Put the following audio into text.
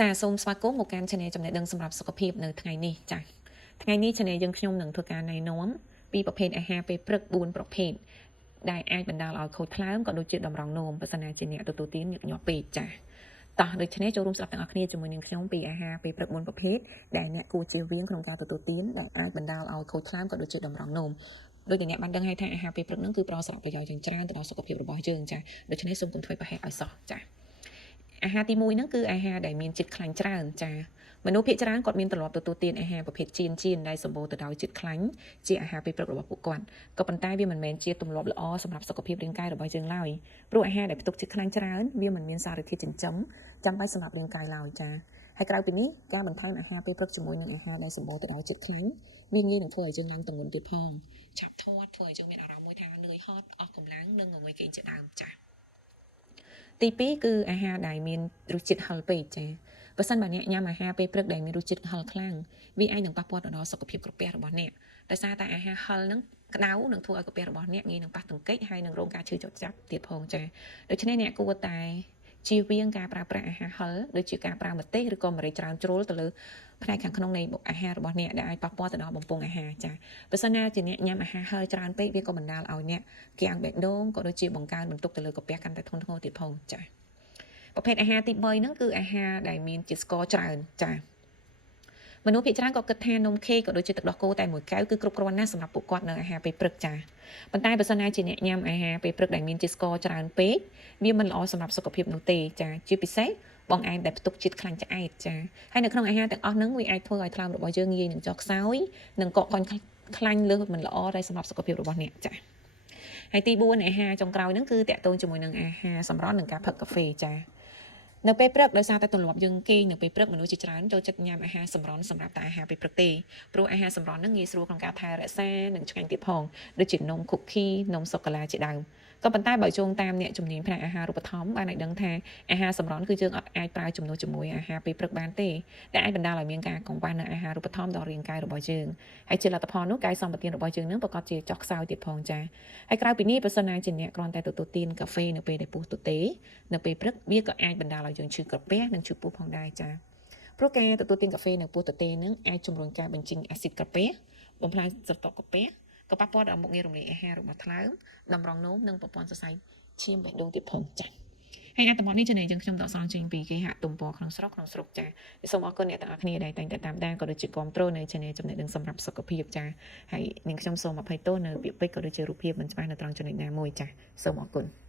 ចាសូមស្វាគមន៍មកកាន់ Channel ចំណេះដឹងសម្រាប់សុខភាពនៅថ្ងៃនេះចាថ្ងៃនេះ Channel យើងខ្ញុំនឹងធ្វើការណែនាំពីប្រភេទអាហារពេលព្រឹក4ប្រភេទដែលអាចបណ្ដាលឲ្យខូចថ្លើមក៏ដូចជាតម្រង់នោមបើសិនណាជាអ្នកទទួលទានញឹកញាប់ពេកចាតោះដូច្នេះចូលរួមស្ដាប់ទាំងអស់គ្នាជាមួយនឹងខ្ញុំពីអាហារពេលព្រឹក4ប្រភេទដែលអ្នកគួរជៀសវាងក្នុងការទទួលទានដែលអាចបណ្ដាលឲ្យខូចថ្លើមក៏ដូចជាតម្រង់នោមដូចជាអ្នកបានដឹងហើយថាអាហារពេលព្រឹកហ្នឹងគឺផ្ដល់សារៈប្រយោជន៍យ៉ាងច្រើនទៅដល់សុខភាពរបស់យើងចាដូច្នេះសូមកុំធ្វើប្រហែសឲ្យសោះចាអាហារទី1ហ្នឹងគឺអាហារដែលមានជាតិខ្លាញ់ច្រើនចាមនុស្សភាគច្រើនគាត់មានទម្លាប់ទទួលទានអាហារប្រភេទចៀនដែលសម្បូរទៅដោយជាតិខ្លាញ់ជាអាហារពេលព្រឹករបស់ពួកគាត់ក៏ប៉ុន្តែវាមិនមែនជាទម្លាប់ល្អសម្រាប់សុខភាពរាងកាយរបស់យើងឡើយព្រោះអាហារដែលផ្ទុកជាតិខ្លាញ់ច្រើនវាមិនមានសារធាតុចិញ្ចឹមចាំបាច់សម្រាប់រាងកាយឡើយចាហើយក្រៅពីនេះការបន្ថែមអាហារពេលព្រឹកជាមួយនឹងអាហារដែលសម្បូរទៅដោយជាតិខ្លាញ់វាងាយនឹងធ្វើឲ្យយើងឡើងទម្ងន់ទៀតផងឆាប់ធាត់ធ្វើឲ្យយើងមានអារម្មណ៍មួយថានឿយហត់អស់កម្លាំងនិងងងុយគេងជាដើមចាទី2គឺអាហារដែលមានរសជាតិហឹរពេកចាបើសិនបើអ្នកញ៉ាំអាហារពេលព្រឹកដែលមានរសជាតិហឹរខ្លាំងវាអាចនឹងប៉ះពាល់ដល់សុខភាពក្រពះរបស់អ្នកដោយសារតែអាហារហឹរហ្នឹងក្តៅនឹងធ្វើឲ្យក្រពះរបស់អ្នកងាយនឹងប៉ះទង្គិចហើយនឹងរងការឈឺចុកចាប់ទៀតផងចាដូច្នេះអ្នកគួរតែជៀសវាងការប្រើប្រាស់អាហារហឹរដូចជាការប្រើម្ទេសឬក៏ម្រេចច្រើនជ្រុលទៅលើផ្នែកខាងក្នុងនៃអាហាររបស់អ្នកដែលអាចប៉ះពាល់ទៅដល់បំពង់អាហារចាបើសិនណាជាអ្នកញ៉ាំអាហារហឹរច្រើនពេកវាក៏បណ្ដាលឲ្យអ្នកគាំងបេះដូងក៏ដូចជាបង្កើនបន្ទុកទៅលើក្រពះកាន់តែធ្ងន់ធ្ងរទៀតផងចាប្រភេទអាហារទី3ហ្នឹងគឺអាហារដែលមានជាតិស្ករច្រើនចាមនុស្សភាគច្រើនក៏គិតថានំខេកក៏ដូចជាទឹកដោះគោតែមួយកែវគឺគ្រប់គ្រាន់ណាស់សម្រាប់ពួកគាត់នៅអាហារពេលព្រឹកចាប៉ុន្តែបើសិនណាជាអ្នកញ៉ាំអាហារពេលព្រឹកដែលមានជាតិស្ករច្រើនពេកវាមិនល្អសម្រាប់សុខភាពនោះទេចាជាពិសេសបងឯងដែលផ្ទុកជាតិខ្លាញ់ឆ្អែតចាហើយនៅក្នុងអាហារទាំងអស់ហ្នឹងវាអាចធ្វើឲ្យថ្លើមរបស់យើងងាយនឹងចុះខ្សោយនិងកកកុញខ្លាញ់លើសមិនល្អតែសម្រាប់សុខភាពរបស់អ្នកចាហើយទី4អាហារចុងក្រោយហ្នឹងគឺតាក់ទងជាមួយនឹងអាហារសម្រន់និងការផឹកកាហ្វេចានៅពេលព្រឹកដោយសារតែទម្លាប់យើងគេងនៅពេលព្រឹកមនុស្សជាច្រើនចូលចិត្តញ៉ាំអាហារសម្រន់សម្រាប់តែអាហារពេលព្រឹកទេព្រោះអាហារសម្រន់ហ្នឹងងាយស្រួលក្នុងការថែរក្សានិងឆ្ងាញ់ទៀតផងដូចជានំ cookie នំសូកូឡាជាដើមក៏ប៉ុន្តែបើយោងតាមអ្នកជំនាញផ្នែកអាហារូបត្ថម្ភបានឲ្យដឹងថាអាហារសម្រន់គឺយើងអាចប្រើជំនួសជាមួយអាហារពេលព្រឹកបានទេដែលអាចបណ្ដាលឲ្យមានការកង្វះនៅអាហារូបត្ថម្ភដល់រាងកាយរបស់យើងហើយជាលទ្ធផលនោះកាយសម្បទានរបស់យើងនឹងប្រកបជាចុះខ្សោយទៀតផងចាហើយក្រៅពីនេះបើសិនណាជាអ្នកគ្រាន់តែទទួលទានកាហ្វេនៅពេលដែលពុះទទេនៅពេលព្រឹកវាក៏អាចបណ្ដាលឲ្យយើងឈឺក្រពះនិងឈឺពោះផងដែរចាព្រោះការទទួលទានកាហ្វេនៅពោះទទេនឹងអាចជំរុញការបញ្ចេញអាស៊ីតក្រពះបំផ្លាញស្រទាប់ក្រពះក៏ប៉ះពាល់ដល់មុខងាររំលាយអាហាររបស់ថ្លើមតម្រង់នោមនិងប្រព័ន្ធសរសៃឈាមបេះដូងទៀតផងចាហើយអត្ថបទនេះចំណេះយើងខ្ញុំដកស្រង់ចេញពីគេហទំព័រក្នុងស្រុកចាសូមអរគុណអ្នកទាំងអស់គ្នាដែលតែងតែតាមដានក៏ដូចជាគាំទ្រនៅ Channel ចំណេះដឹងសម្រាប់សុខភាពចាហើយនាងខ្ញុំសូមអភ័យទោសនៅពាក្យពេចន៍ក៏ដូចជារូបភាពមិនច្បាស់នៅត្រង់ចំណុចណាមួយចាសូមអរគុណ